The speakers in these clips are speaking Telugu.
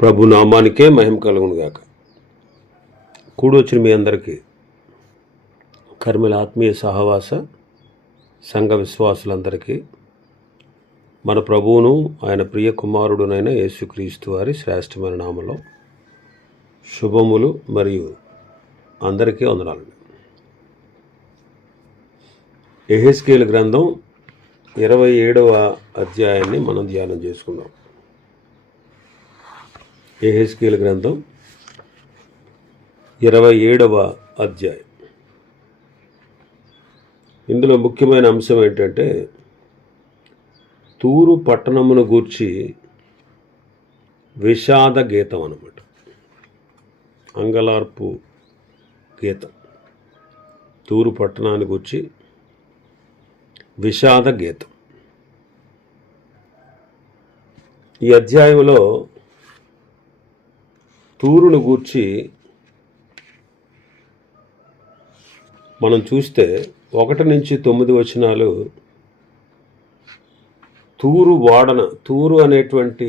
ప్రభు నామానికే మహిమ కలుగునుగాక. కూడొచ్చిన మీ అందరికీ కర్మల ఆత్మీయ సహవాస సంఘ విశ్వాసులందరికీ మన ప్రభువును ఆయన ప్రియ కుమారుడునైన యేసుక్రీస్తు వారి శ్రేష్టమైన నామలో శుభములు మరియు అందరికీ వందనాలండి. యెహెజ్కేలు గ్రంథం 27వ అధ్యాయాన్ని మనం ధ్యానం చేసుకుందాం. యెహెజ్కేలు గ్రంథం 27వ అధ్యాయం. ఇందులో ముఖ్యమైన అంశం ఏంటంటే తూరు పట్టణమును గూర్చి విషాద గీతం అన్నమాట. అంగలార్పు గీతం. తూరు పట్టణాన్ని గూర్చి విషాద గీతం. ఈ అధ్యాయంలో తూరును గూర్చి మనం చూస్తే 1 నుంచి 9 వచనాలు తూరు అనేటువంటి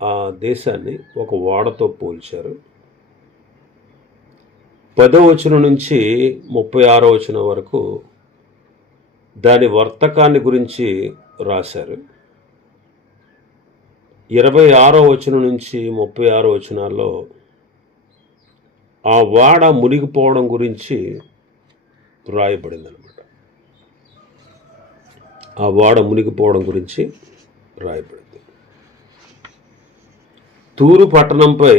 ఆ దేశాన్ని ఒక ఓడతో పోల్చారు. 10వ వచనం నుంచి 36వ వచనం వరకు దాని వర్తకాన్ని గురించి రాశారు. 26వ వచనం నుంచి 36వ వచనాల్లో ఆ ఓడ మునిగిపోవడం గురించి రాయబడింది అనమాట. ఆ ఓడ మునిగిపోవడం గురించి రాయబడింది. తూరు పట్టణంపై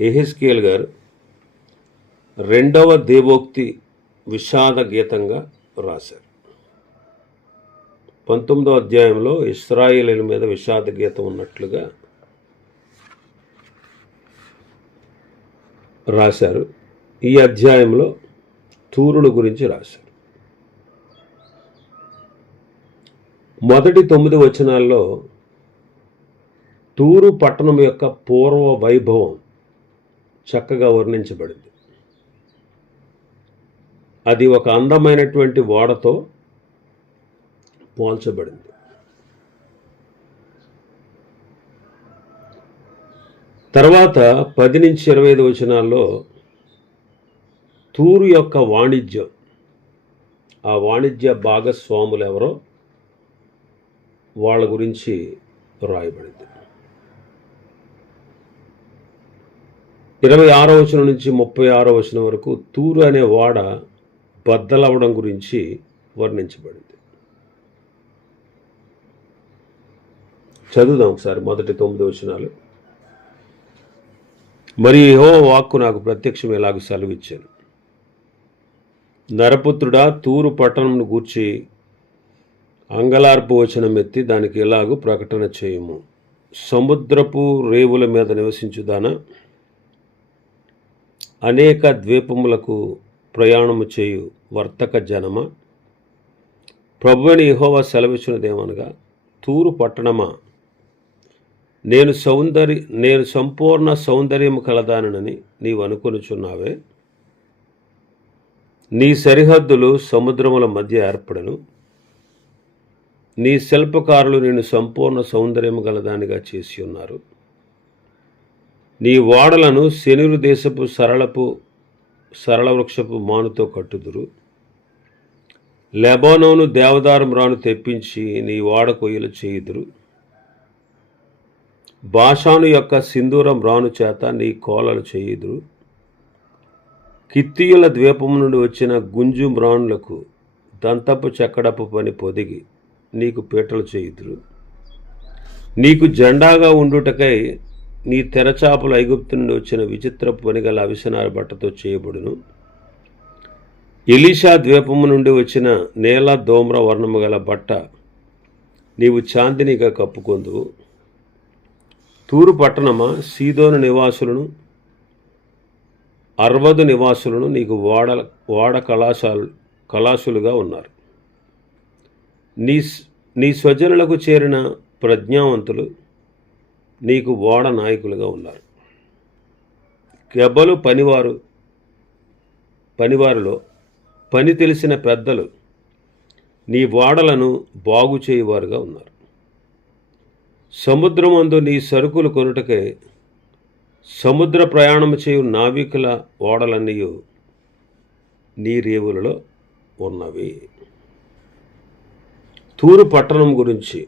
యెహెజ్కేలు గారు 2వ దేవోక్తి విషాద గీతంగా రాశారు. 19వ అధ్యాయంలో ఇశ్రాయేలీయుల మీద విషాద గీతం ఉన్నట్లుగా రాశారు. ఈ అధ్యాయంలో తూరును గురించి రాశారు. మొదటి 9 వచనాల్లో తూరు పట్టణం యొక్క పూర్వ వైభవం చక్కగా వర్ణించబడింది. అది ఒక అందమైనటువంటి ఓడతో పోల్చబడింది. తర్వాత 10 నుంచి 25 వచనాల్లో తూరు యొక్క వాణిజ్యం, ఆ వాణిజ్య భాగస్వాములు ఎవరో వాళ్ళ గురించి రాయబడింది. 26వ వచనం నుంచి 36వ వచనం వరకు తూరు అనే ఓడ బద్దలవడం గురించి వర్ణించబడింది. చదువుదాం ఒకసారి మొదటి 9 వచనాలు. మరి యెహోవా వాక్కు నాకు ప్రత్యక్షం ఎలాగ సెలవిచ్చాను. నరపుత్రుడా, తూరు పట్టణంను గూర్చి అంగలార్పు వచనం ఎత్తి దానికి ఎలాగూ ప్రకటన చేయుము. సముద్రపు రేవుల మీద నివసించుదానా, అనేక ద్వీపములకు ప్రయాణము చేయు వర్తక జనమ, ప్రభువైన యెహోవా సెలవిచ్చినదేమనగా, తూరు పట్టణమా, నేను సంపూర్ణ సౌందర్యము కలదానని నీవు అనుకొనుచున్నావే. నీ సరిహద్దులు సముద్రముల మధ్య ఏర్పడను. నీ శిల్పకారులు నేను సంపూర్ణ సౌందర్యము గలదానిగా చేసి ఉన్నారు. నీ ఓడలను శనిరు దేశపు సరళ వృక్షపు మానుతో కట్టుదురు. లెబానోను దేవదారు మ్రాను తెప్పించి నీ ఓడ కొయ్యలు చేయుదురు. బాషాను యొక్క సింధూరం మ్రాను చేత నీ కోలలు చేయుదురు. కిత్తీయుల ద్వీపము నుండి వచ్చిన గుంజు మ్రానులకు దంతపు చెక్కడపు పని పొదిగి నీకు పీటలు చేయుదురు. నీకు జెండాగా ఉండుటకై నీ తెరచాపలు ఐగుప్తు నుండి వచ్చిన విచిత్రపు పనిగల అవిసనార బట్టతో చేయబడును. ఎలీషా ద్వీపము నుండి వచ్చిన నేల దోమ్ర వర్ణము గల బట్ట నీవు చాందినిగా కప్పుకొందువు. తూరు పట్టణమా, సీదోను నివాసులను అర్వదు నివాసులను నీకు ఓడ కళాశులుగా ఉన్నారు. నీ స్వజనులకు చేరిన ప్రజ్ఞావంతులు నీకు ఓడ నాయకులుగా ఉన్నారు. కెబలు పనివారిలో పని తెలిసిన పెద్దలు నీ ఓడలను బాగు చేయువారుగా ఉన్నారు. సముద్రమందు నీ సరుకులు కొనుటకై సముద్ర ప్రయాణము చేయు నావికుల ఓడలన్నీ నీ రేవులలో ఉన్నవి. తూరు పట్టణం గురించి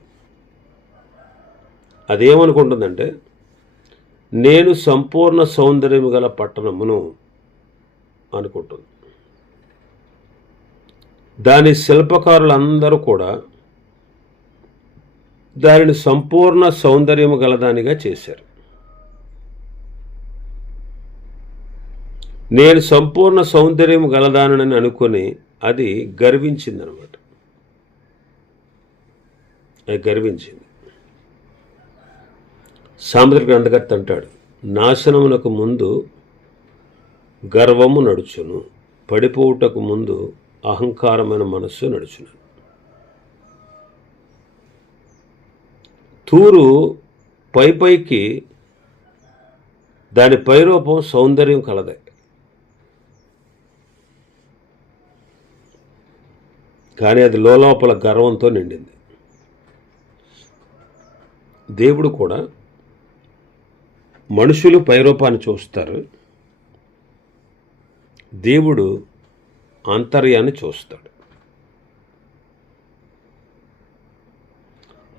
అదేమనుకుంటుందంటే, నేను సంపూర్ణ సౌందర్యం గల పట్టణమును అనుకుంటుంది. దాని శిల్పకారులందరూ కూడా దానిని సంపూర్ణ సౌందర్యము గలదానిగా చేశారు. నేను సంపూర్ణ సౌందర్యం గలదానని అనుకొని అది గర్వించిందనమాట. అది గర్వించింది. సాముద్రిక గ్రంథకర్త అంటాడు, నాశనమునకు ముందు గర్వము నడుచును, పడిపోవుటకు ముందు అహంకారమైన మనస్సు నడుచును. తూరు పైకి దాని పైరూపం సౌందర్యం కలదే, కానీ అది లోపల గర్వంతో నిండింది. దేవుడు కూడా మనుషులు పైరూపాన్ని చూస్తారు, దేవుడు ఆంతర్యాన్ని చూస్తాడు.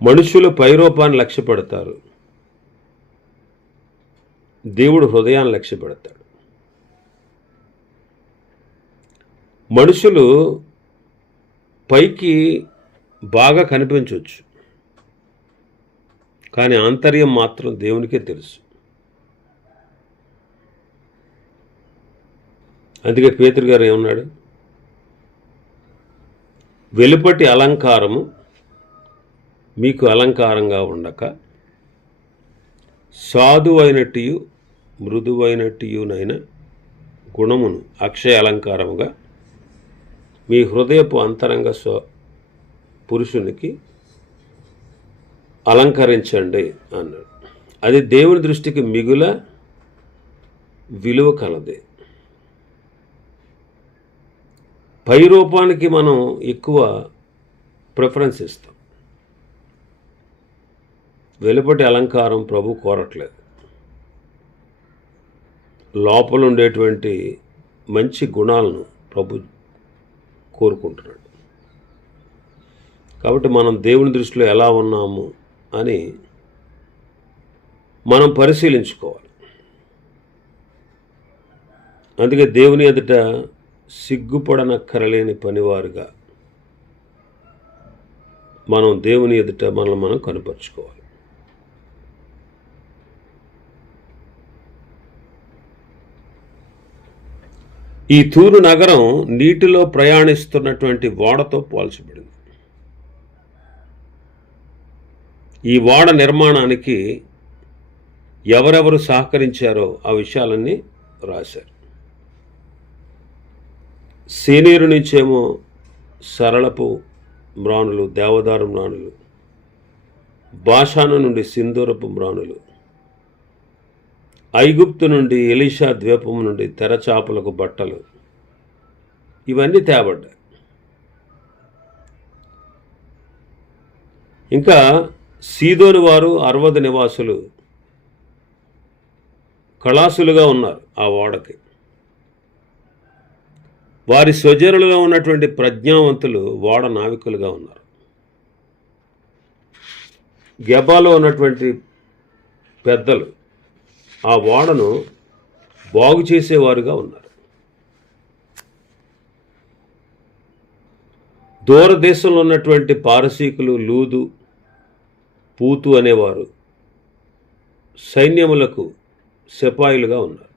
మనుషులు పైరూపాన్ని లక్ష్య పెడతారు, దేవుడు హృదయాన్ని లక్ష్య పెడతాడు. మనుషులు పైకి బాగా కనిపించవచ్చు, కానీ ఆంతర్యం మాత్రం దేవునికే తెలుసు. అందుకే పేతురు గారు ఏమన్నాడు, వెలుపటి అలంకారము మీకు అలంకారంగా ఉండక సాధువైనట్టు మృదువైనట్టునైన గుణమును అక్షయ అలంకారముగా మీ హృదయపు అంతరంగ పురుషునికి అలంకరించండి అన్నాడు. అది దేవుని దృష్టికి మిగుల విలువ కలదే. పై రూపానికి మనం ఎక్కువ ప్రిఫరెన్స్ ఇస్తాం, వెలుపటి అలంకారం ప్రభు కోరట్లేదు. లోపల ఉండేటువంటి మంచి గుణాలను ప్రభు కోరుకుంటున్నాడు. కాబట్టి మనం దేవుని దృష్టిలో ఎలా ఉన్నాము అని మనం పరిశీలించుకోవాలి. అందుకే దేవుని ఎదుట సిగ్గుపడనక్కరలేని పనివారుగా మనం దేవుని ఎదుట మనల్ని మనం కనుపరుచుకోవాలి. ఈ తూరు నగరం నీటిలో ప్రయాణిస్తున్నటువంటి ఓడతో పోల్చబడింది. ఈ ఓడ నిర్మాణానికి ఎవరెవరు సహకరించారో ఆ విషయాలన్నీ రాశారు. సేనీరు నుంచేమో సరళపు మ్రాణులు, దేవదారు మ్రాణులు, బాషాను నుండి సింధూరపు మ్రాణులు, ఐగుప్తు నుండి ఎలీషా ద్వీపం నుండి తెరచాపలకు బట్టలు, ఇవన్నీ తేబడ్డాయి. ఇంకా సీదోను వారు 60 నివాసులు కళాసులుగా ఉన్నారు ఆ ఓడకి. వారి స్వజనులుగా ఉన్నటువంటి ప్రజ్ఞావంతులు ఓడ నావికులుగా ఉన్నారు. గెబాలో ఉన్నటువంటి పెద్దలు ఆ ఓడను బాగు చేసేవారుగా ఉన్నారు. దూరదేశంలో ఉన్నటువంటి పారసీకులు, లూదు, పూతు అనేవారు సైన్యములకు సిపాయిలుగా ఉన్నారు.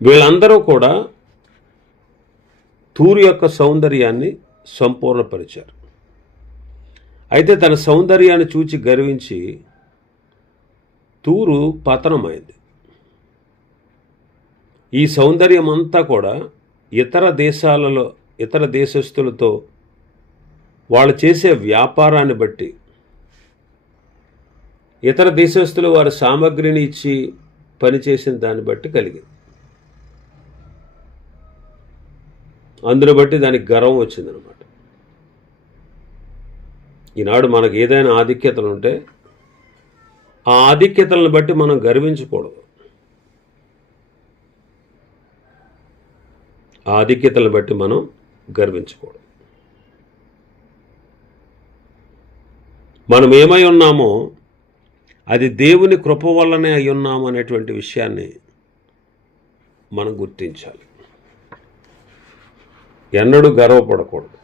వీళ్ళందరూ కూడా తూరు యొక్క సౌందర్యాన్ని సంపూర్ణపరిచారు. అయితే తన సౌందర్యాన్ని చూచి గర్వించి తూరు పతనమైంది. ఈ సౌందర్యం అంతా కూడా ఇతర దేశస్తులతో వాళ్ళు చేసే వ్యాపారాన్ని బట్టి, ఇతర దేశస్తులు వారి సామగ్రిని ఇచ్చి పనిచేసిన దాన్ని బట్టి కలిగింది. అందును బట్టి దానికి గర్వం వచ్చిందనమాట. ఈనాడు మనకు ఏదైనా ఆధిక్యతలు ఉంటే ఆ ఆధిక్యతలను బట్టి మనం గర్వించకూడదు. ఆ ఆధిక్యతలను బట్టి మనం గర్వించకూడదు. మనం ఏమై ఉన్నామో అది దేవుని కృప వల్లనే అయి ఉన్నాము అనేటువంటి విషయాన్ని మనం గుర్తించాలి. ఎన్నడూ గర్వపడకూడదు.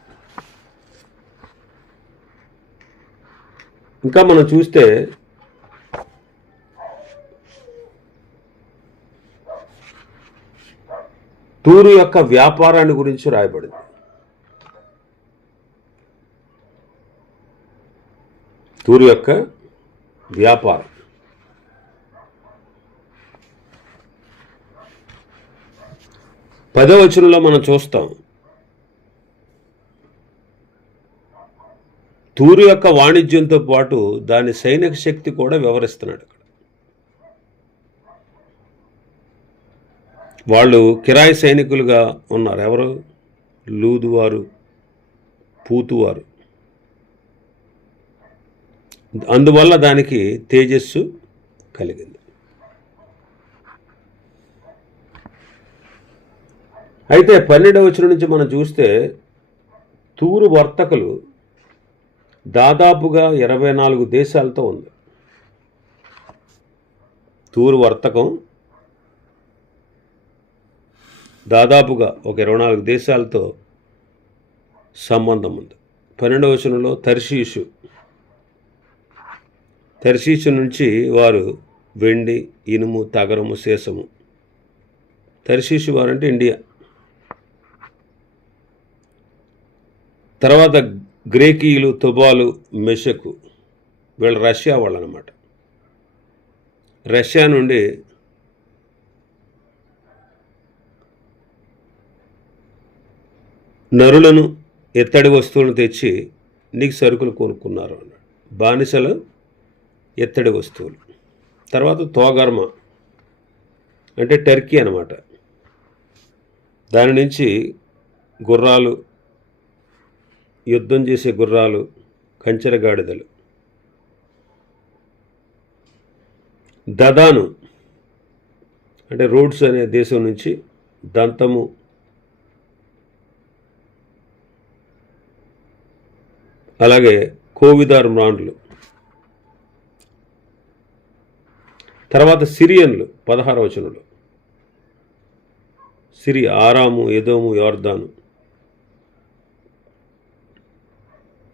ఇంకా మనం చూస్తే తూరు యొక్క వ్యాపారాన్ని గురించి రాయబడింది. తూరు యొక్క వ్యాపారం. పదవ వచనంలో మనం చూస్తాం, తూరు యొక్క వాణిజ్యంతో పాటు దాని సైనిక శక్తి కూడా వివరిస్తున్నాడు. వాళ్ళు కిరాయి సైనికులుగా ఉన్నారు. ఎవరు? లూదువారు, పూతువారు. అందువల్ల దానికి తేజస్సు కలిగింది. అయితే 12వ వచనం నుంచి మనం చూస్తే తూరు వర్తకులు దాదాపుగా 24 దేశాలతో ఉంది. తూరు వర్తకం దాదాపుగా ఒక 24 దేశాలతో సంబంధం ఉంది. 12వ వచనంలో తర్షీషు నుంచి వారు వెండి, ఇనుము, తగరము, సీసము. తర్షీషు వారంటే ఇండియా. తర్వాత గ్రేకీయులు, తుబాలు, మెషకు, వీళ్ళు రష్యా వాళ్ళు అన్నమాట. రష్యా నుండి నరులను, ఎత్తడి వస్తువులను తెచ్చి నీకు సరుకులు కొనుక్కున్నారు అన్నాడు. బానిసలు, ఎత్తడి వస్తువులు. తర్వాత తోగర్మ అంటే టర్కీ అన్నమాట. దాని నుంచి గుర్రాలు, యుద్ధం చేసే గుర్రాలు, కంచెర గాడిదలు. దదాను అంటే రోడ్స్ అనే దేశం నుంచి దంతము, అలాగే కోవిదారు మ్రాండ్లు. తర్వాత సిరియన్లు 16వ వచనంలో. సిరియా, ఆరాము, ఎదోము, యోర్దాను.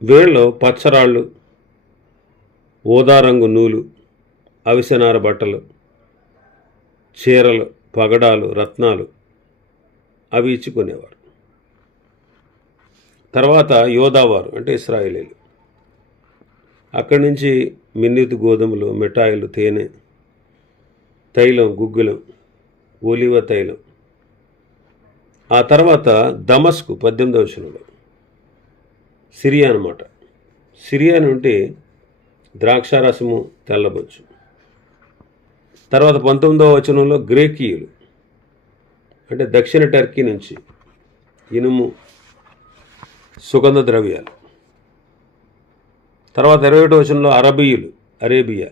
వీళ్ళు పచ్చరాళ్ళు, ఓదారంగు నూలు, అవిసెనార బట్టలు, చీరలు, పగడాలు, రత్నాలు అవి ఇచ్చుకునేవారు. తర్వాత యోధావారు అంటే ఇశ్రాయేలీలు. అక్కడి నుంచి మిన్నీతు గోధుమలు, మిఠాయిలు, తేనె, తైలం, గుగ్గులం, ఒలివ తైలం. ఆ తర్వాత దమస్కు 18వ వచనంలో. సిరియా అన్నమాట. సిరియా నుండి ద్రాక్షారసము, తెల్లబొచ్చు. తర్వాత 19వ వచనంలో గ్రేకీయులు అంటే దక్షిణ టర్కీ నుంచి ఇనుము, సుగంధ ద్రవ్యాలు. తర్వాత 21వ వచనంలో అరబీయులు, అరేబియా.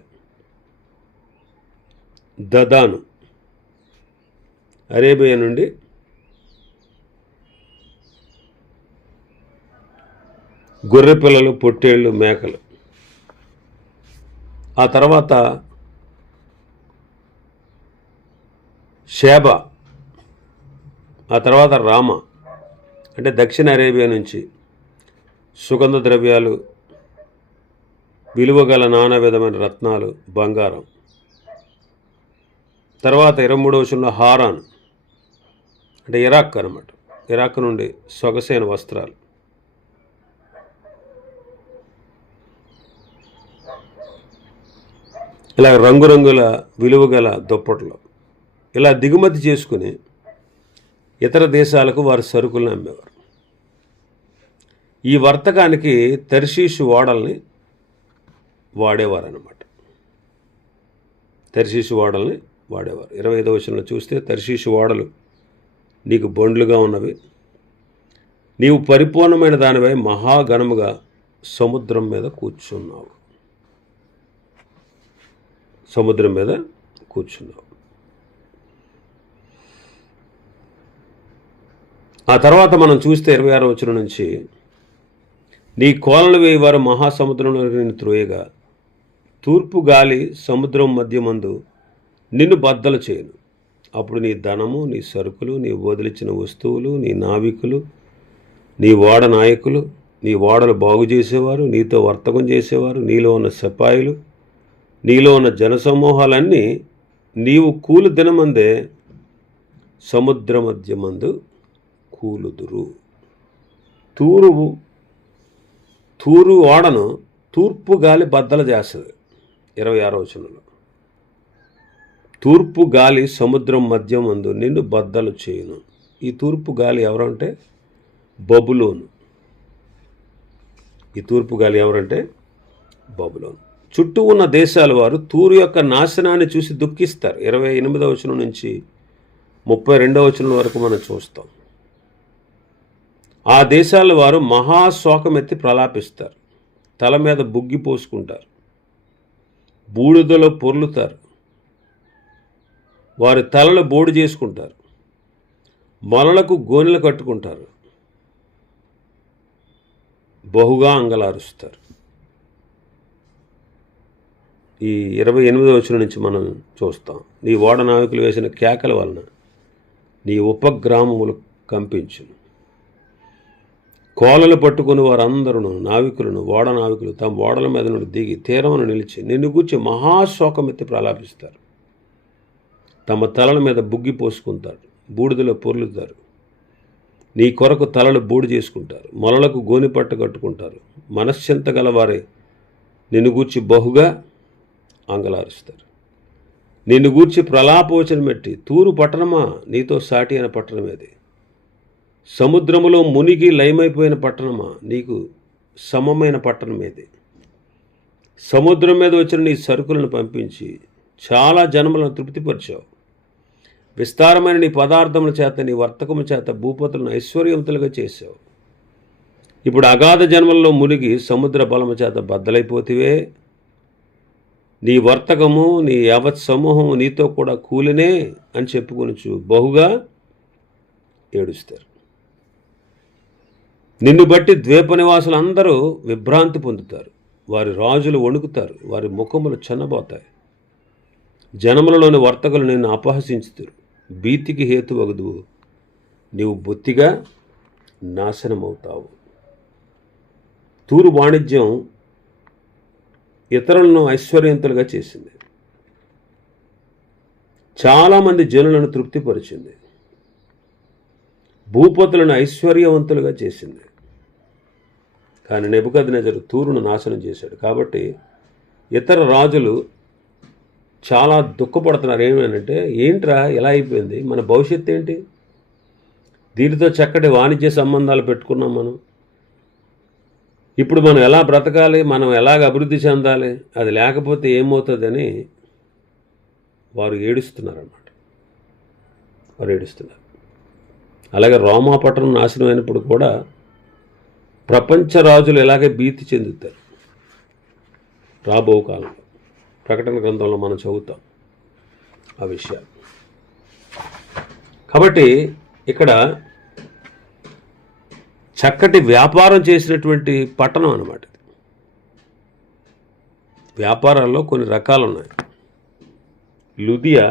దదాను అరేబియా నుండి గొర్రె పిల్లలు, పొట్టేళ్ళు, మేకలు. ఆ తర్వాత షేబ, ఆ తర్వాత రామ అంటే దక్షిణ అరేబియా నుంచి సుగంధ ద్రవ్యాలు, విలువగల నానా విధమైన రత్నాలు, బంగారం. తర్వాత 23వ వచనంలో హారాన్ అంటే ఇరాక్ అన్నమాట. ఇరాక్ నుండి సొగసైన వస్త్రాలు. ఇలా రంగురంగుల విలువగల దుప్పట్లు ఇలా దిగుమతి చేసుకుని ఇతర దేశాలకు వారి సరుకులను అమ్మేవారు. ఈ వర్తకానికి తర్షీషు ఓడల్ని వాడేవారు అన్నమాట. తర్షీషు ఓడల్ని వాడేవారు. 25వ వచనంలో చూస్తే తర్షీషు ఓడలు నీకు బండ్లుగా ఉన్నవి, నీవు పరిపూర్ణమైన దానిపై మహాఘనముగా సముద్రం మీద కూర్చున్నావు. సముద్రం మీద కూర్చున్నావు. ఆ తర్వాత మనం చూస్తే 26వ వచనం నుంచి, నీ కోలలు వేయవారు మహాసముద్రంలో నిన్ను త్రోయగా తూర్పు గాలి సముద్రం మధ్యమందు నిన్ను బద్దలు చేయను. అప్పుడు నీ ధనము, నీ సరుకులు, నీ వదిలించిన వస్తువులు, నీ నావికులు, నీ ఓడ నాయకులు, నీ ఓడలు బాగు చేసేవారు, నీతో వర్తకం చేసేవారు, నీలో ఉన్న సిపాయిలు, నీలో ఉన్న జనసమూహాలన్నీ నీవు కూలు దినమందే సముద్ర మధ్యమందు కూలుదురు. తూరు ఓడను తూర్పు గాలి బద్దలు చేస్తుంది. 26వ వచనంలో, తూర్పు గాలి సముద్రం మధ్యమందు నిన్ను బద్దలు చేయును. ఈ తూర్పు గాలి ఎవరంటే బబులోను. ఈ తూర్పు గాలి ఎవరంటే బబులోను. చుట్టూ ఉన్న దేశాల వారు తూరు యొక్క నాశనాన్ని చూసి దుఃఖిస్తారు. 28వ వచనం నుంచి 32వ వచనం వరకు మనం చూస్తాం. ఆ దేశాల వారు మహాశోకమెత్తి ప్రలాపిస్తారు, తల మీద బుగ్గి పోసుకుంటారు, బూడిదలో పొర్లుతారు, వారి తలలు బోడి చేసుకుంటారు, మొలలకు గోనెలు కట్టుకుంటారు, బహుగా అంగలారుస్తారు. ఈ 28వ వచనం నుంచి మనం చూస్తాం. నీ ఓడ నావికులు వేసిన కేకల వలన నీ ఉపగ్రామములు కంపించును. కోలలు పట్టుకుని వారందరూ నావికులను, ఓడ నావికులు తమ ఓడల మీద నుండి దిగి తీరమును నిలిచి నిన్ను గూర్చి మహాశోకమెత్తి ప్రలాపిస్తారు. తమ తలల మీద బుగ్గి పోసుకుంటారు, బూడిదలో పొర్లుతారు, నీ కొరకు తలలు బూడి చేసుకుంటారు, మొలలకు గోనిపట్ట కట్టుకుంటారు. మనశ్శంత గలవారే నిన్ను గూర్చి బహుగా అంగలారుస్తారు. నిన్ను గూర్చి ప్రలాపోచన పెట్టి, తూరు పట్టణమా, నీతో సాటి అయిన పట్టణమేది, సముద్రములో మునిగి లయమైపోయిన పట్టణమా, నీకు సమమైన పట్టణమేది, సముద్రం మీద వచ్చిన నీ సరుకులను పంపించి చాలా జనములను తృప్తిపరిచావు, విస్తారమైన నీ పదార్థముల చేత, నీ వర్తకము చేత భూపతులను ఐశ్వర్యవంతులుగా చేశావు. ఇప్పుడు అగాధ జన్మల్లో మునిగి సముద్ర బలము చేత బద్దలైపోతివే. నీ వర్తకము, నీ యావత్ సమూహము నీతో కూడా కూలినే అని చెప్పుకొనుచు బహుగా ఏడుస్తారు. నిన్ను బట్టి ద్వీప నివాసులందరూ విభ్రాంతి పొందుతారు, వారి రాజులు వణుకుతారు, వారి ముఖములు చెన్నబోతాయి. జనములలోని వర్తకులు నిన్ను అపహసించుతారు, భీతికి హేతువగదు, నీవు బొత్తిగా నాశనమవుతావు. తూరు వాణిజ్యం ఇతరులను ఐశ్వర్యవంతులుగా చేసింది, చాలామంది జనులను తృప్తిపరిచింది, భూపతులను ఐశ్వర్యవంతులుగా చేసింది. కానీ నెబుకద్నెజరు తూరును నాశనం చేశాడు. కాబట్టి ఇతర రాజులు చాలా దుఃఖపడుతున్నారు. ఏమేనంటే, ఏంట్రా ఇలా అయిపోయింది, మన భవిష్యత్తు ఏంటి, దీనితో చక్కటి వాణిజ్య సంబంధాలు పెట్టుకున్నాం మనం, ఇప్పుడు మనం ఎలా బ్రతకాలి, మనం ఎలాగ అభివృద్ధి చెందాలి, అది లేకపోతే ఏమవుతుందని వారు ఏడుస్తున్నారన్నమాట. వారు ఏడుస్తున్నారు. అలాగే రోమా పట్టణం నాశనం అయినప్పుడు కూడా ప్రపంచ రాజులు ఇలాగే భీతి చెందుతారు. రాబో కాలంలో ప్రకటన గ్రంథంలో మనం చదువుతాం ఆ విషయాలు. కాబట్టి ఇక్కడ చక్కటి వ్యాపారం చేసినటువంటి పట్టణం అన్నమాట. వ్యాపారాల్లో కొన్ని రకాలు ఉన్నాయి. లుదియా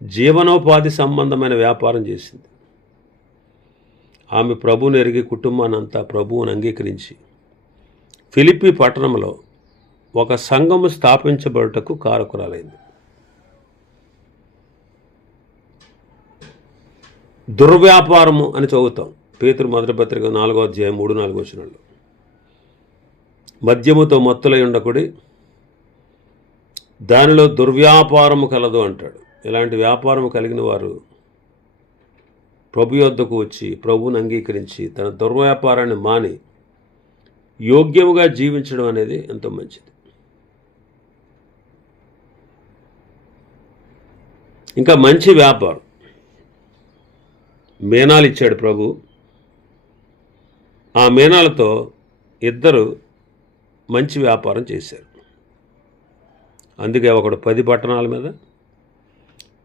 జీవనోపాధి సంబంధమైన వ్యాపారం చేసింది. ఆమె ప్రభువుని ఎరిగి కుటుంబాన్ని అంతా ప్రభువుని అంగీకరించి ఫిలిప్పి పట్టణంలో ఒక సంఘము స్థాపించబడుటకు కారకురాలైంది. దుర్వ్యాపారము అని చదువుతాం పేతురు మొదటి పత్రిక 4వ అధ్యాయం 3-4 వచనాల్లో. మద్యముతో మత్తులై ఉండకుడి, దానిలో దుర్వ్యాపారము కలదు అంటాడు. ఇలాంటి వ్యాపారము కలిగిన వారు ప్రభు యొద్దకు వచ్చి ప్రభువుని అంగీకరించి తన దుర్వ్యాపారాన్ని మాని యోగ్యముగా జీవించడం అనేది ఎంతో మంచిది. ఇంకా మంచి వ్యాపారం మేనాలు ఇచ్చాడు ప్రభు. ఆ మేనాలతో ఇద్దరు మంచి వ్యాపారం చేశారు. అందుకే ఒకడు 10 పట్టణాల మీద,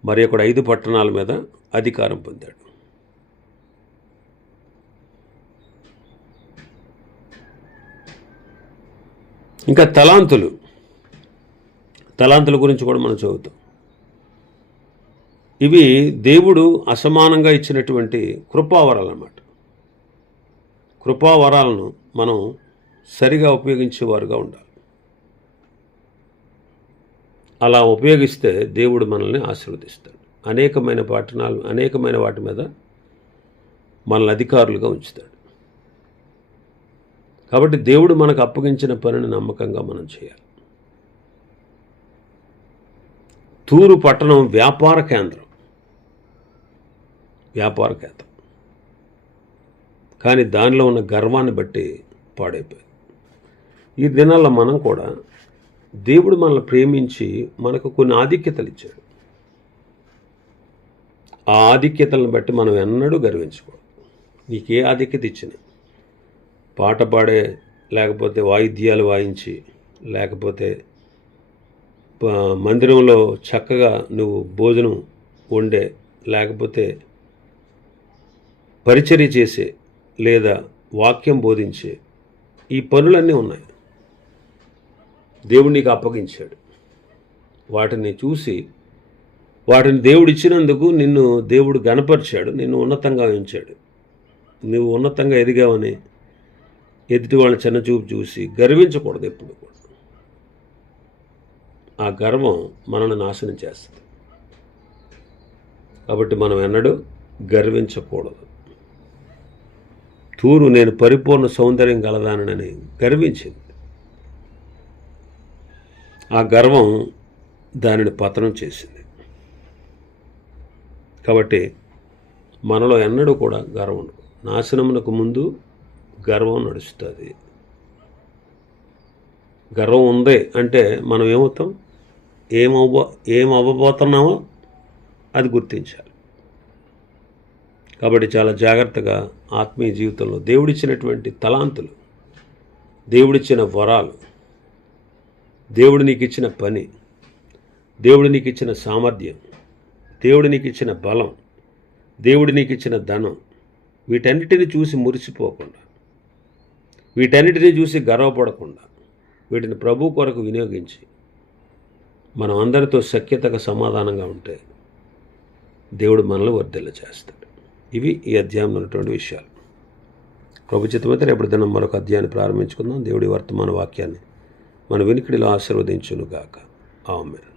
మరి ఒకడు 5 పట్టణాల మీద అధికారం పొందాడు. ఇంకా తలాంతుల గురించి కూడా మనం చదువుతాం. ఇవి దేవుడు అసమానంగా ఇచ్చినటువంటి కృపావరాలు అన్నమాట. కృపావరాలను మనం సరిగా ఉపయోగించేవారుగా ఉండాలి. అలా ఉపయోగిస్తే దేవుడు మనల్ని ఆశీర్వదిస్తాడు. అనేకమైన వాటి మీద మనల్ని అధికారులుగా ఉంచుతాడు. కాబట్టి దేవుడు మనకు అప్పగించిన పనిని నమ్మకంగా మనం చేయాలి. తూరు పట్టణం వ్యాపార కేంద్రం, కానీ దానిలో ఉన్న గర్వాన్ని బట్టి పాడైపోయింది. ఈ దినాల్లో మనం కూడా దేవుడు మనల్ని ప్రేమించి మనకు కొన్ని ఆధిక్యతలు ఇచ్చాడు. ఆ ఆధిక్యతలను బట్టి మనం ఎన్నడూ గర్వించకూడదు. నీకు ఏ ఆధిక్యత ఇచ్చినా, పాట పాడే, లేకపోతే వాయిద్యాలు వాయించి, లేకపోతే మందిరంలో చక్కగా నువ్వు భోజనం వండే, లేకపోతే పరిచర్య చేసే, లేదా వాక్యం బోధించే, ఈ పనులన్నీ ఉన్నాయి. దేవుడు నీకు అప్పగించాడు. వాటిని చూసి, వాటిని దేవుడు ఇచ్చినందుకు నిన్ను దేవుడు గణపరిచాడు, నిన్ను ఉన్నతంగా ఉంచాడు. నువ్వు ఉన్నతంగా ఎదిగావని ఎదుటి వాళ్ళని చిన్నచూపు చూసి గర్వించకూడదు ఎప్పుడు కూడా. ఆ గర్వం మనల్ని నాశనం చేస్తుంది. కాబట్టి మనం ఎన్నడూ గర్వించకూడదు. తూరు నేను పరిపూర్ణ సౌందర్యం గలదానని గర్వించింది. ఆ గర్వం దానిని పతనం చేసింది. కాబట్టి మనలో ఎన్నడూ కూడా గర్వం ఉండదు. నాశనమునకు ముందు గర్వం నడుస్తుంది. గర్వం ఉంది అంటే మనం ఏమవుతాం, ఏమవ్వబోతున్నామో అది గుర్తించాలి. కాబట్టి చాలా జాగ్రత్తగా ఆత్మీయ జీవితంలో దేవుడిచ్చినటువంటి తలాంతులు, దేవుడిచ్చిన వరాలు, దేవుడు నీకు ఇచ్చిన పని, దేవుడు నీకు ఇచ్చిన సామర్థ్యం, దేవుడు నీకు ఇచ్చిన బలం, దేవుడు నీకు ఇచ్చిన ధనం, వీటన్నిటిని చూసి మురిసిపోకుండా, వీటన్నిటిని చూసి గర్వపడకుండా, వీటిని ప్రభు కొరకు వినియోగించి మనం అందరితో సఖ్యతగా సమాధానంగా ఉంటే దేవుడు మనల్ని వర్ధిల్ల చేస్తాడు. ఇవి ఈ అధ్యాయంలో ఉన్నటువంటి విషయాలు. ప్రభు చిత్తమైతే రేపటి దినం మరొక అధ్యాయాన్ని ప్రారంభించుకుందాం. దేవుడి వర్తమాన వాక్యాన్ని మన వినికిడిలో ఆశీర్వదించునుగాక. ఆమేన్.